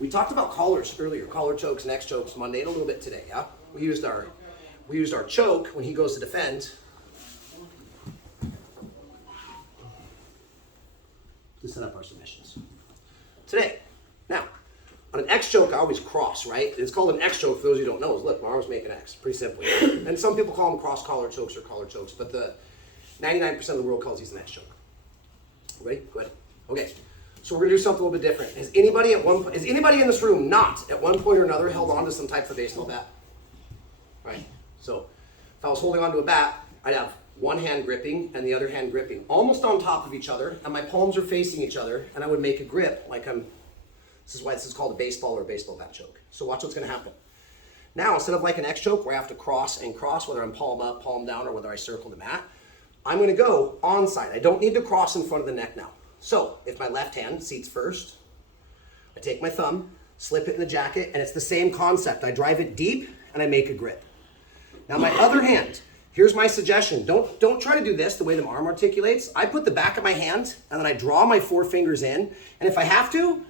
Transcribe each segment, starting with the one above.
We talked about collars earlier, collar chokes, neck chokes Monday, and a little bit today, yeah? We used our choke when he goes to defend to set up our submissions. Today, now, on an X choke, I always cross, right? It's called an X choke, for those of you who don't know, is look, my arms make an X, pretty simply. And some people call them cross collar chokes or collar chokes, but the 99% of the world calls these an X choke. Ready? Go ahead. Okay, so we're gonna do something a little bit different. Is anybody in this room not, at one point or another, held on to some type of baseball bat? Right, so if I was holding onto a bat, I'd have one hand gripping and the other hand gripping almost on top of each other, and my palms are facing each other, and I would make a grip like this is why this is called a baseball or a baseball bat choke. So watch what's gonna happen. Now, instead of like an X choke where I have to cross and cross, whether I'm palm up, palm down, or whether I circle the mat, I'm gonna go onside. I don't need to cross in front of the neck now. So if my left hand seats first, I take my thumb, slip it in the jacket, and it's the same concept. I drive it deep and I make a grip. Now my other hand, here's my suggestion. Don't try to do this the way the arm articulates. I put the back of my hand and then I draw my 4 fingers in, and if I have to,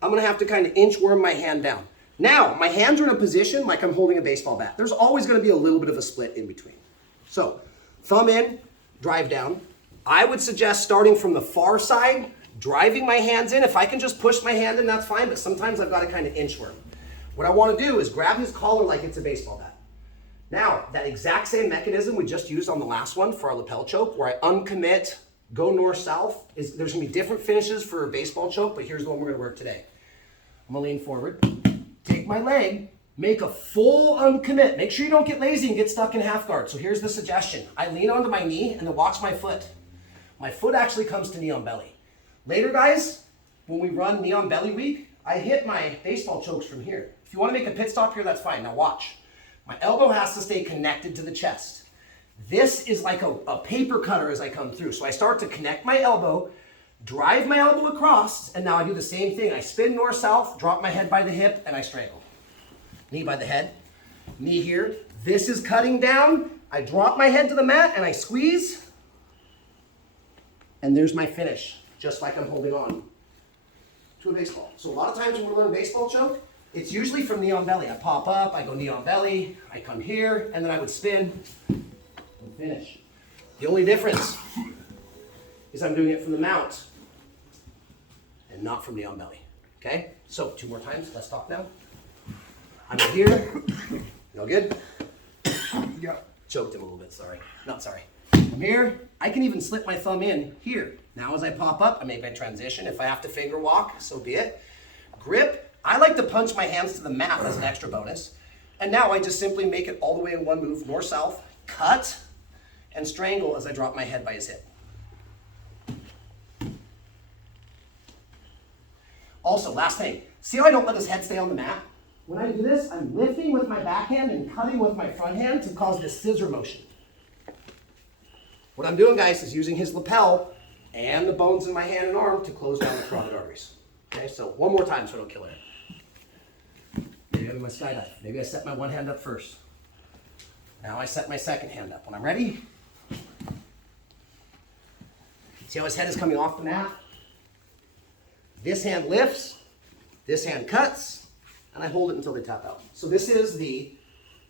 I'm gonna have to kind of inchworm my hand down. Now, my hands are in a position like I'm holding a baseball bat. There's always gonna be a little bit of a split in between. So, thumb in, drive down. I would suggest starting from the far side, driving my hands in. If I can just push my hand in, that's fine, but sometimes I've got to kind of inchworm. What I want to do is grab his collar like it's a baseball bat. Now, that exact same mechanism we just used on the last one for our lapel choke, where I uncommit, go north-south, there's going to be different finishes for a baseball choke, but here's the one we're going to work today. I'm going to lean forward, take my leg, make a full uncommit. Make sure you don't get lazy and get stuck in half guard. So here's the suggestion. I lean onto my knee and then watch my foot. My foot actually comes to knee on belly. Later, guys, when we run knee on belly week, I hit my baseball chokes from here. If you want to make a pit stop here, that's fine. Now watch. My elbow has to stay connected to the chest. This is like a paper cutter as I come through. So I start to connect my elbow, drive my elbow across, and now I do the same thing. I spin north-south, drop my head by the hip, and I strangle. Knee by the head, knee here. This is cutting down. I drop my head to the mat and I squeeze. And there's my finish, just like I'm holding on to a baseball. So a lot of times when we're learning baseball choke, it's usually from knee on belly. I pop up, I go knee on belly, I come here, and then I would spin and finish. The only difference is I'm doing it from the mount and not from knee on belly. Okay? So 2 more times, let's talk now. I'm here. You all good? Yeah. Choked him a little bit, sorry. Not sorry. I'm here. I can even slip my thumb in here. Now as I pop up, I make my transition. If I have to finger walk, so be it. Grip. I like to punch my hands to the mat as an extra bonus. And now I just simply make it all the way in one move, north-south, cut, and strangle as I drop my head by his hip. Also, last thing. See how I don't let his head stay on the mat? When I do this, I'm lifting with my backhand and cutting with my front hand to cause this scissor motion. What I'm doing, guys, is using his lapel and the bones in my hand and arm to close down the carotid arteries. Okay, so one more time so I don't kill it. Maybe I do my skydive. Maybe I set my one hand up first. Now I set my second hand up. When I'm ready, see how his head is coming off the mat? This hand lifts, this hand cuts, and I hold it until they tap out. So this is the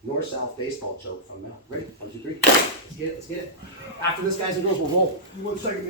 north-south baseball choke from now. Ready? 1, 2, 3. Let's get it. After this, guys and girls, we'll roll. 1 second.